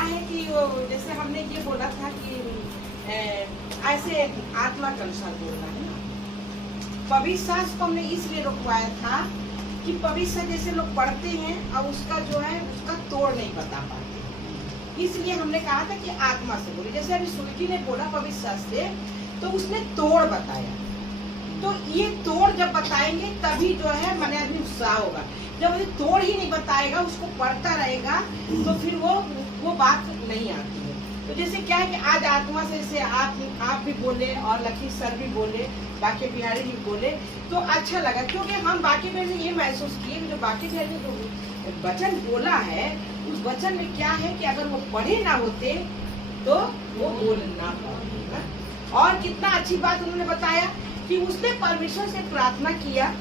क्या है कि जैसे हमने ये बोला था कि ऐसे आत्मा के अनुसार बोलना है ना। पवित्र शास्त्र को हमने इसलिए रुकवाया था कि पवित्र जैसे लोग पढ़ते हैं और उसका जो है उसका तोड़ नहीं बता पाते, इसलिए हमने कहा था कि आत्मा से बोले। जैसे अभी सुल्की ने बोला पवित्र शास्त्र से, तो उसने तोड़ बताया। तो ये तोड़ जब बताएंगे तभी जो है मन आदमी उत्साह होगा। जब ये तोड़ ही नहीं बताएगा, उसको पढ़ता रहेगा, तो फिर वो बात नहीं आती है। तो जैसे क्या है कि आज आत्मा से आप भी बोले और लखी सर भी बोले, बाकी बिहारी भी बोले, तो अच्छा लगा, क्योंकि हम बाकी बिहारी ने ये महसूस किए जो बाकी बिहारी ने जो वचन बोला है, उस वचन में क्या है कि अगर वो पढ़े ना होते तो वो बोल ना पाते। और कितना अच्छी बात उन्होंने बताया कि उसने परमेश्वर से प्रार्थना किया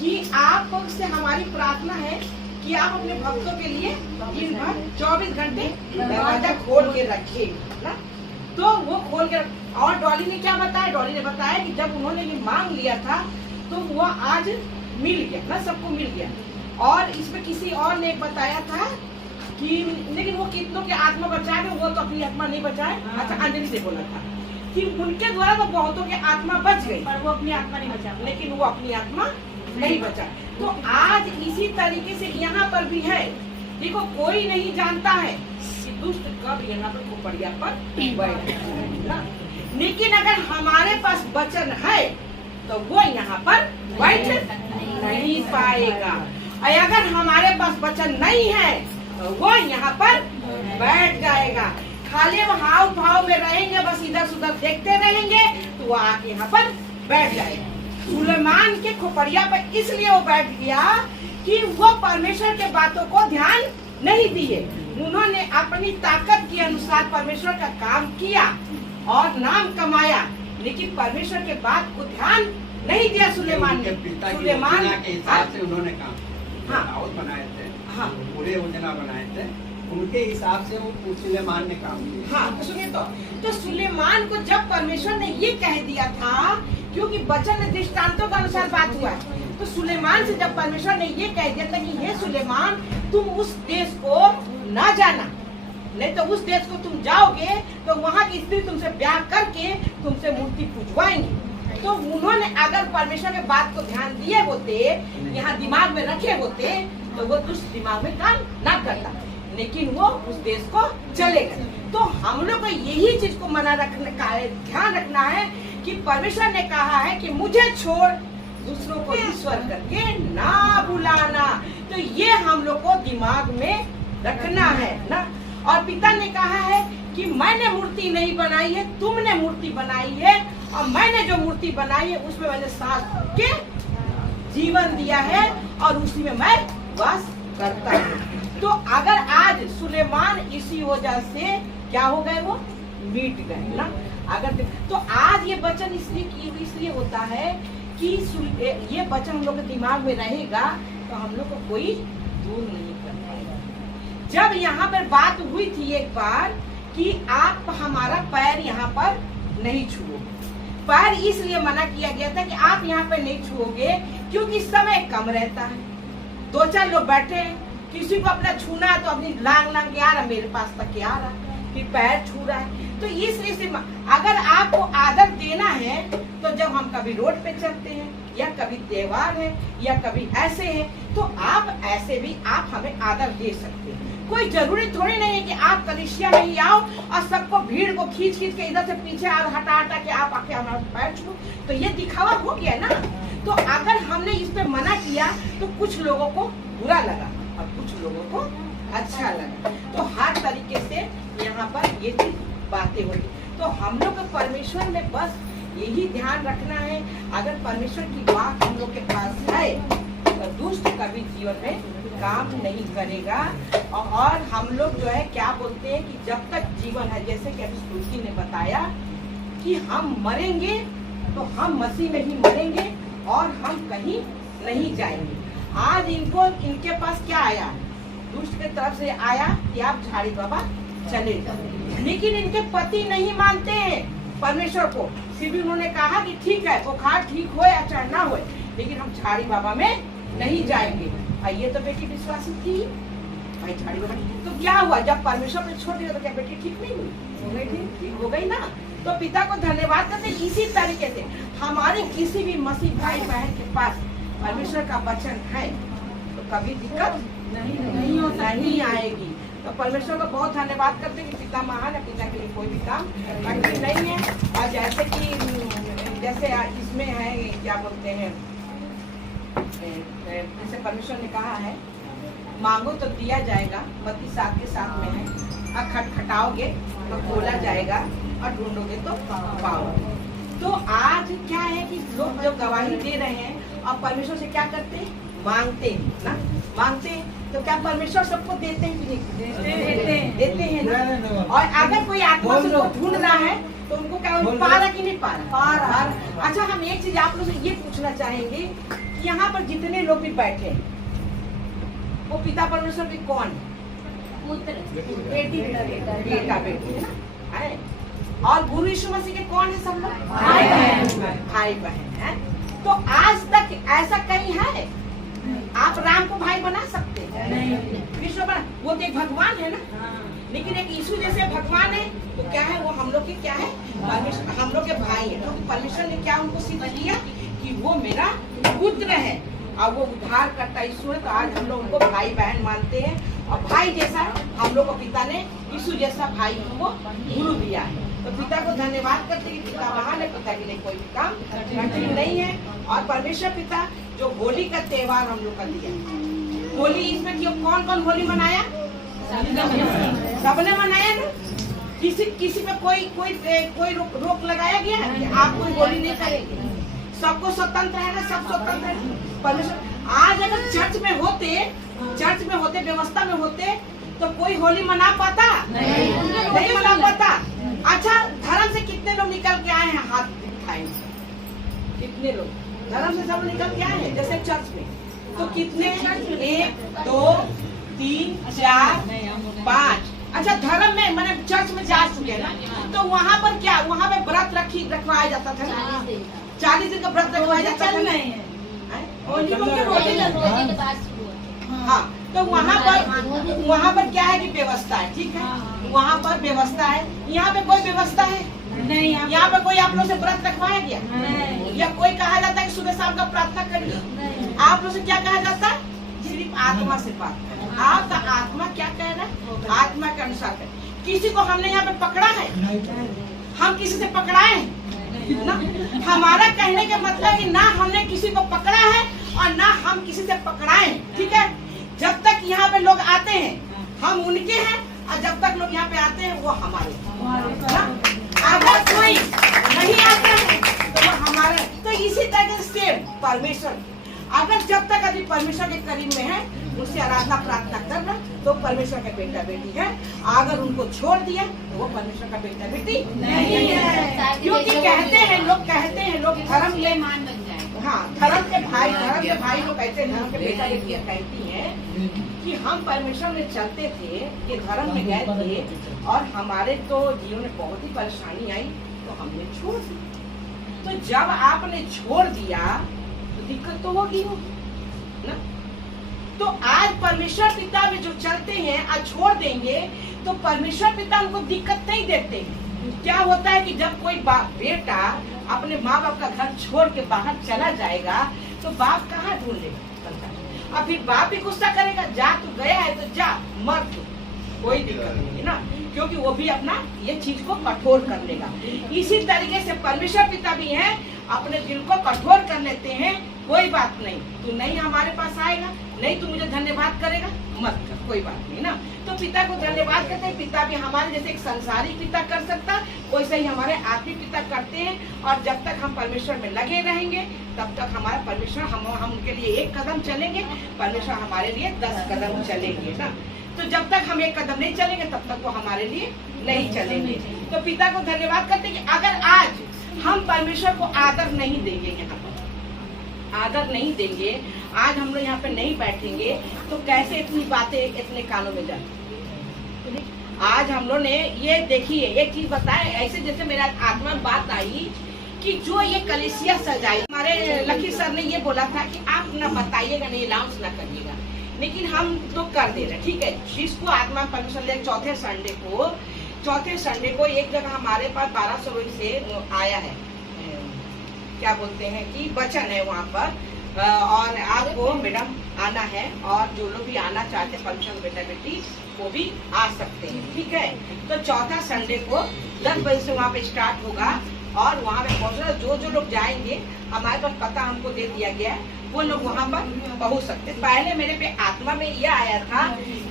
कि आप से हमारी प्रार्थना है कि आप अपने भक्तों के लिए दिन भर 24 घंटे दरवाजा खोल के रखे ना। तो वो खोल के और डॉली ने क्या बताया? डॉली ने बताया कि जब उन्होंने ये मांग लिया था तो वो आज मिल गया ना, सबको मिल गया। और इसमें किसी और ने बताया था कि लेकिन वो कितनों के आत्मा बचाए, वो तो अपनी आत्मा नहीं बचाए। अच्छा, अंजलि से बोला था कि उनके द्वारा तो बहुतों के आत्मा बच गई, पर वो अपनी आत्मा नहीं बचा, लेकिन वो अपनी आत्मा नहीं बचा। तो आज इसी तरीके से यहाँ पर भी है। देखो, कोई नहीं जानता है कि दुष्ट कब यहाँ पर खोपड़िया पर बैठेगा, लेकिन अगर हमारे पास वचन है तो वो यहाँ पर बैठ नहीं पाएगा। और अगर हमारे पास वचन नहीं है तो वो यहाँ पर बैठ जाएगा। खाली हम हाव भाव में रहेंगे, बस इधर उधर देखते रहेंगे, तो वो आके यहाँ पर बैठ जाएगा। सुलेमान के खोपड़िया पर इसलिए वो बैठ गया कि वो परमेश्वर के बातों को ध्यान नहीं दिए। उन्होंने अपनी ताकत के अनुसार परमेश्वर का काम किया और नाम कमाया, लेकिन परमेश्वर के बात को ध्यान नहीं दिया सुलेमान ने। सुलेमान के हिसाब से उन्होंने काम बनाए थे, हाँ, पूरे योजना बनाए थे, उनके हिसाब से वो सुलेमान ने काम किया। हाँ, तो सुनिए, तो सुलेमान को जब परमेश्वर ने ये कह दिया था, क्योंकि वचन में दृष्टांतों के अनुसार बात हुआ, तो सुलेमान से जब परमेश्वर ने ये कह दिया था कि हे सुलेमान, तुम उस देश को ना जाना, नहीं तो उस देश को तुम जाओगे तो वहाँ की स्त्री तुमसे ब्याह करके तुमसे मूर्ति पूजवाएंगे। तो उन्होंने अगर परमेश्वर के बात को ध्यान दिए होते, यहाँ दिमाग में रखे होते, तो वो दुष्ट दिमाग में काम ना करता, लेकिन वो उस देश को चले गए। तो हम लोग को यही चीज को मना रखने का ध्यान रखना है कि परमेश्वर ने कहा है कि मुझे छोड़ दूसरों को ईश्वर करके ना बुलाना। तो ये हम लोग को दिमाग में रखना है ना। और पिता ने कहा है कि मैंने मूर्ति नहीं बनाई है, तुमने मूर्ति बनाई है, और मैंने जो मूर्ति बनाई है उसमें मैंने सांस के जीवन दिया है और उसी में मैं वास करता हूँ। तो अगर आज सुलेमान इसी वजह से क्या हो गए, वो मिट गए ना। अगर तो आज ये वचन इसलिए होता है कि ये वचन हम लोग के दिमाग में रहेगा तो हम लोग को कोई दूर नहीं कर पाएगा। जब यहाँ पर बात हुई थी एक बार कि आप हमारा पैर यहाँ पर नहीं छुओगे, पैर इसलिए मना किया गया था कि आप यहाँ पर नहीं छुओगे क्योंकि समय कम रहता है, 2-4 लोग बैठे हैं, किसी को अपना छूना है तो अपनी लांग के आ रहा, मेरे पास तक के आ रहा, फिर पैर छू रहा है। तो इसलिए से अगर आपको आदर देना है तो जब हम कभी रोड पे चलते हैं या कभी त्योहार है या कभी ऐसे है, तो आप ऐसे भी आप हमें आदर दे सकते हैं। कोई जरूरी थोड़ी नहीं है कि आप कलिसिया में ही आओ और सबको भीड़ को खींच के इधर से पीछे हटा के आप आके हमारा पैर छू, तो ये दिखावा हो गया ना। तो अगर हमने इस पे मना किया तो कुछ लोगों को बुरा लगा और कुछ लोगों को अच्छा लगा। तो हर तरीके से यहाँ पर ये बातें होती। तो हम लोग को परमेश्वर में बस यही ध्यान रखना है, अगर परमेश्वर की बात हम लोग के पास है तो दुष्ट कभी जीवन में काम नहीं करेगा। और हम लोग जो है क्या बोलते हैं कि जब तक जीवन है, जैसे कि अभी तुलसी ने बताया कि हम मरेंगे तो हम मसीह में ही मरेंगे और हम कहीं नहीं जाएंगे। आज इनके पास क्या आया, दुष्ट के तरफ से आया कि आप झाड़ी बाबा चले जाओ, लेकिन इनके पति नहीं मानते हैं परमेश्वर को। फिर भी उन्होंने कहा कि ठीक है, बुखार ठीक हो या चाहे ना हो, लेकिन हम झाड़ी बाबा में नहीं जाएंगे। और ये तो बेटी विश्वासी थी, भाई झाड़ी बना। तो क्या हुआ, जब परमेश्वर ने छोड़ दिया तो क्या बेटी ठीक नहीं हुई? हो गई, ठीक हो गई ना। तो पिता को धन्यवाद करते इसी तरीके से हमारे किसी भी मसीह भाई बहन के पास परमेश्वर का वचन है तो कभी दिक्कत नहीं आएगी। तो परमेश्वर का बहुत धन्यवाद करते कि पिता महान है, पिता के लिए कोई भी काम कठिन नहीं है। और जैसे इसमें है क्या बोलते हैं, जैसे परमेश्वर ने कहा है मांगो तो दिया जाएगा, मत्ती 7 के 7 में है, और खटखटाओगे तो खोला जाएगा और ढूंढोगे तो पाओगे। तो आज क्या है कि लोग जो गवाही दे रहे हैं और परमेश्वर से क्या करते हैं, मांगते हैं ना, मांगते हैं। तो क्या परमेश्वर सबको देते हैं कि नहीं? देते हैं ना। और अगर कोई आत्मा से ढूंढ रहा है तो उनको क्या पा रहा कि नहीं पा रहा? अच्छा, हम एक चीज आप लोग से ये पूछना चाहेंगे कि यहाँ पर जितने लोग भी बैठे हैं वो पिता परमेश्वर के कौन है? बेटा बेटी है ना, है। और गुरु यीशु मसीह के कौन है? सब लोग भाई बहन है। तो आज तक ऐसा कहीं है आप राम को भाई बना सकते हैं? विश्व बना, वो तो एक भगवान है ना, लेकिन एक यीशु जैसे भगवान है तो क्या है वो हम लोग के क्या है, हम लोग के भाई है। तो परमेश्वर ने क्या उनको सिद्ध किया कि वो मेरा पुत्र है और वो उद्धार करता यीशु है। तो आज हम लोग उनको भाई बहन मानते हैं और भाई जैसा हम लोग को पिता ने यीशु जैसा भाई को गुरु दिया है। तो पिता को धन्यवाद करते कि पिता महान है, पिता के लिए कोई भी काम कठिन नहीं है। और परमेश्वर पिता जो होली का त्योहार हम लोग का दिया, होली इसमें कौन कौन होली मनाया? सबने मनाया ना। किसी पे कोई रोक लगाया गया कि आप कोई होली नहीं करेंगे? सबको स्वतंत्र है ना, सब स्वतंत्र है। परमेश्वर आज अगर चर्च में होते व्यवस्था में होते तो कोई होली मना पाता? नहीं मना पाता। अच्छा, धर्म से कितने लोग निकल के आए हैं? हाथ दिखाएंगे कितने लोग धर्म से सब निकल के आए हैं? जैसे चर्च में तो कितने? 1 2 3 4 5। अच्छा, धर्म में मैंने चर्च में जा चुके ना, तो वहाँ पर क्या, वहाँ पे व्रत रखवाया जाता था ना, 40 दिन का व्रत रखवाया जाता था। हाँ, तो वहाँ पर क्या है कि व्यवस्था है, ठीक है, वहाँ पर व्यवस्था है। यहाँ पे कोई व्यवस्था है नहीं। यहाँ पे कोई आप लोग से व्रत रखवाया गया नहीं। या कोई कहा जाता है कि सुबह शाम का प्रार्थना करिए? आप लोग से क्या कहा जाता है? सिर्फ आत्मा से बात करें। आपका आत्मा क्या कह रहा है, आत्मा के अनुसार करें। किसी को हमने यहाँ पे पकड़ा है? हम किसी से पकड़ाए ना? हमारा कहने का मतलब कि ना हमने किसी को पकड़ा है और ना हम किसी से पकड़ाए, ठीक है। जब तक यहाँ पे लोग आते हैं हम उनके हैं और जब तक लोग यहाँ पे आते हैं वो हमारे ना। अगर कोई नहीं आता है तो वो हमारे। तो इसी तरह से परमेश्वर अगर जब तक अभी परमेश्वर के करीब में है उससे आराधना प्रार्थना करना तो परमेश्वर का बेटा बेटी है। अगर उनको छोड़ दिया तो वो परमेश्वर का बेटा बेटी नहीं है। क्योंकि कहते हैं लोग धर्म के मान बन जाए। हाँ, धर्म के भाई लोग कहते हैं, धर्म के बेटा बेटियां कहती हैं कि हम परमेश्वर में चलते थे, कि धर्म में गए थे और हमारे तो जीवन में बहुत ही परेशानी आई तो हमने छोड़ दिया। तो जब आपने छोड़ दिया तो दिक्कत तो होगी ना। तो आज परमेश्वर पिता में जो चलते हैं आज छोड़ देंगे तो परमेश्वर पिता उनको दिक्कत नहीं देते हैं। क्या होता है कि जब कोई बेटा अपने माँ बाप का घर छोड़ के बाहर चला जाएगा तो बाप कहाँ ढूंढेगा? और फिर बाप भी गुस्सा करेगा, जा तू गया है तो जा मर तू, कोई दिक्कत नहीं है ना, क्योंकि वो भी अपना ये चीज को कठोर कर लेगा। इसी तरीके से परमेश्वर पिता भी हैं, अपने दिल को कठोर कर लेते हैं। कोई बात नहीं, तू नहीं हमारे पास आएगा, नहीं तू मुझे धन्यवाद करेगा, मत कर, कोई बात नहीं ना। तो पिता को धन्यवाद करते हैं। पिता भी हमारे जैसे एक संसारिक पिता कर सकता, वैसे ही हमारे आत्मिक पिता करते हैं। और जब तक हम परमेश्वर में लगे रहेंगे तब तक हमारा परमेश्वर हम उनके लिए 1 कदम चलेंगे, परमेश्वर हमारे लिए 10 कदम चलेंगे ना। तो जब तक हम 1 कदम नहीं चलेंगे तब तक वो हमारे लिए नहीं चलेंगे। तो पिता को धन्यवाद करते हैं कि अगर आज हम परमेश्वर को आदर नहीं देंगे, यहाँ पर आदर नहीं देंगे, आज हम लोग यहाँ पे नहीं बैठेंगे तो कैसे इतनी बातें इतने कानों में जाती। आज हम लोग ने ये देखिए एक चीज बताए, ऐसे जैसे मेरा आत्मा में बात आई कि जो ये कलीसिया सजाई, हमारे लकी सर ने ये बोला था कि आप ना बताइएगा, नहीं अनाउंस ना करिएगा, लेकिन हम लोग कर दे रहे हैं, ठीक है। जिसको आत्मा परमिशन ले, चौथे संडे को एक जगह हमारे पास 1200 रोज से आया है, क्या बोलते हैं कि वचन है वहाँ पर, और आपको मैडम आना है, और जो लोग भी आना चाहते हैं परमिशन बेटा बेटी वो भी आ सकते हैं, ठीक है। तो चौथा संडे को 10 बजे से वहाँ पे स्टार्ट होगा, और वहाँ पे पहुँचना, जो लोग जाएंगे हमारे पास पता हमको दे दिया गया है, वो लोग वहाँ पर पहुँच सकते। पहले मेरे पे आत्मा में यह आया था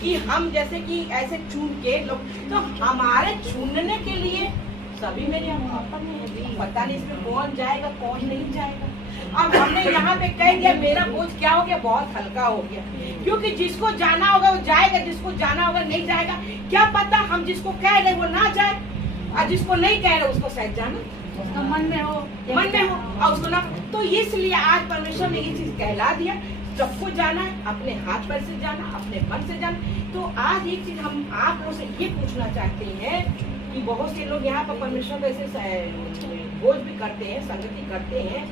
कि हम जैसे कि ऐसे चुन के लोग, तो हमारे चुनने के लिए सभी मेरे अपन में, पता नहीं इसमें कौन जाएगा कौन नहीं जाएगा। अब हमने यहाँ पे कह दिया, मेरा बोझ क्या हो गया, बहुत हल्का हो गया, क्योंकि जिसको जाना होगा वो जाएगा, जिसको जाना होगा नहीं जाएगा। क्या पता हम जिसको कह रहे वो ना जाए, और जिसको नहीं कह रहे उसको शायद जाना उसका मन में हो और उसको ना। तो इसलिए आज परमेश्वर ने ये चीज कहला दिया, सबको जाना है, अपने हाथ पैर से जाना, अपने मन से जाना। तो आज एक चीज हम आप लोगों से ये पूछना चाहते हैं कि बहुत से लोग यहाँ पर परमेश्वर को ऐसे बोझ भी करते हैं, संगति करते हैं,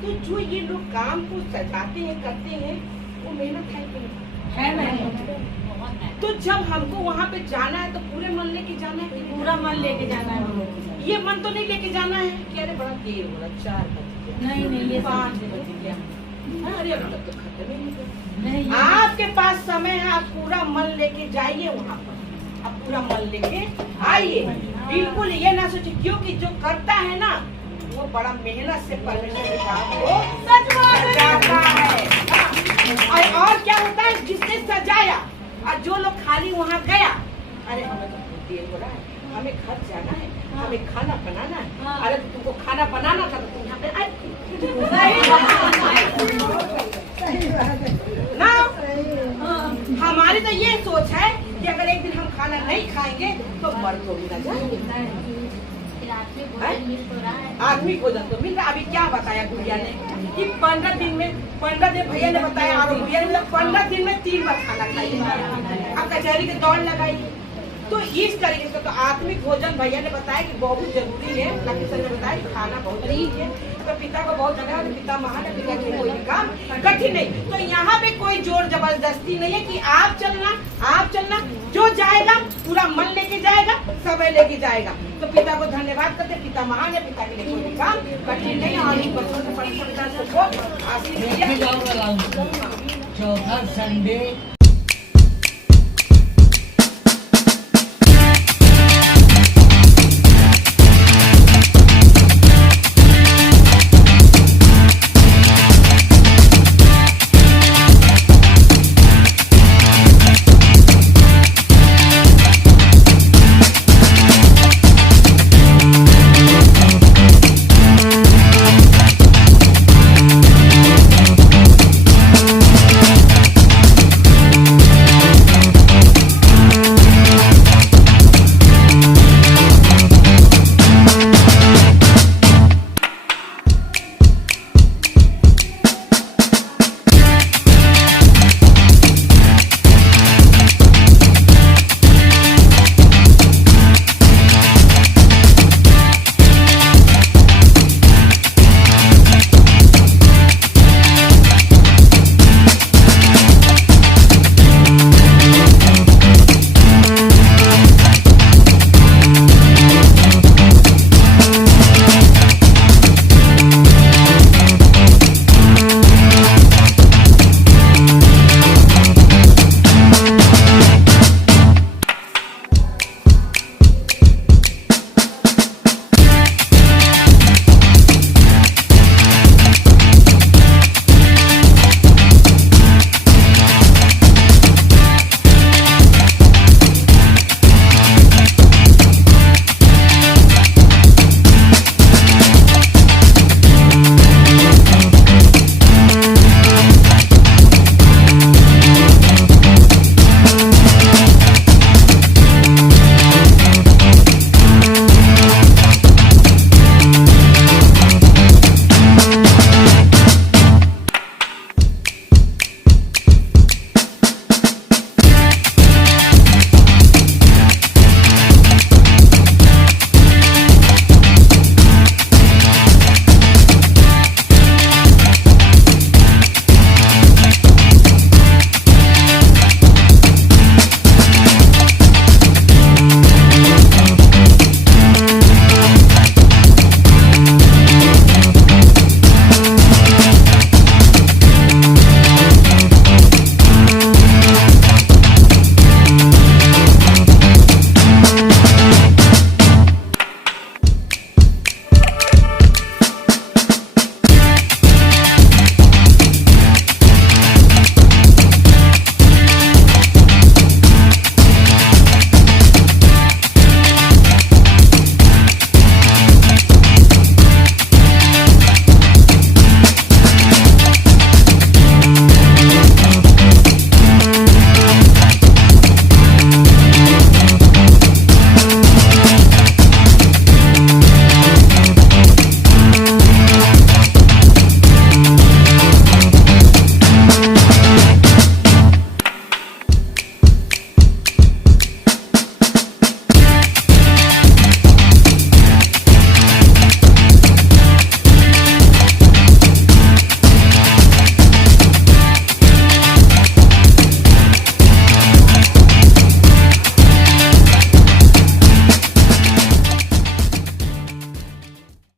तो जो ये लोग काम को सजाते हैं करते हैं, वो मेहनत है कि नहीं? तो जब हमको वहाँ पे जाना है तो पूरे मन लेके जाना है, पूरा मन लेके जाना है हम लोग। ये मन तो नहीं लेके जाना है कि अरे बड़ा देर हो रहा, 4 बजे, नहीं ये 5 बज गया, अरे अब तक तो खत्म ही नहीं। नहीं आपके पास समय है, आप पूरा मन लेके जाइए वहाँ पर, आप पूरा मन लेके आइए। बिल्कुल ये ना सोचिए, क्योंकि जो करता है ना वो बड़ा मेहनत से परमेश्वर के काम को सजाता है। और क्या होता है, जिसने सजाया और जो लोग खाली वहाँ गया, अरे हमें तो बहुत देर हो रहा है, हमें घर जाना है, हमें खाना बनाना है। अरे तुमको खाना बनाना था तो तुम यहाँ पे आए ना। हमारी तो ये सोच है कि अगर एक दिन हम खाना नहीं खाएंगे तो मर तो भी ना जाएंगे। आदमी भोजन तो मिल रहा। अभी क्या बताया गुड़िया ने कि 15 दिन भैया ने बताया, और गुड़िया ने 15 दिन में 3 बार खाना खाइए, अब कचहरी के दौड़ लगाइए। तो इस तरीके से तो आत्मिक भोजन भैया ने बताया कि बहुत जरूरी है। लकी सर ने बताया कि खाना बहुत जरूरी है। तो पिता को बहुत जगह, पिता महान है, पिता के कोई काम कठिन नहीं। तो यहाँ पे कोई जोर जबरदस्ती नहीं है कि आप चलना, जो जाएगा पूरा मन लेके जाएगा, समय लेके जाएगा। तो पिता को धन्यवाद करते, पिता महान है, पिता के लिए कोई काम कठिन नहीं है। और इन बच्चों से परमेश्वर पिता को आशीष दिया। चौथा संडे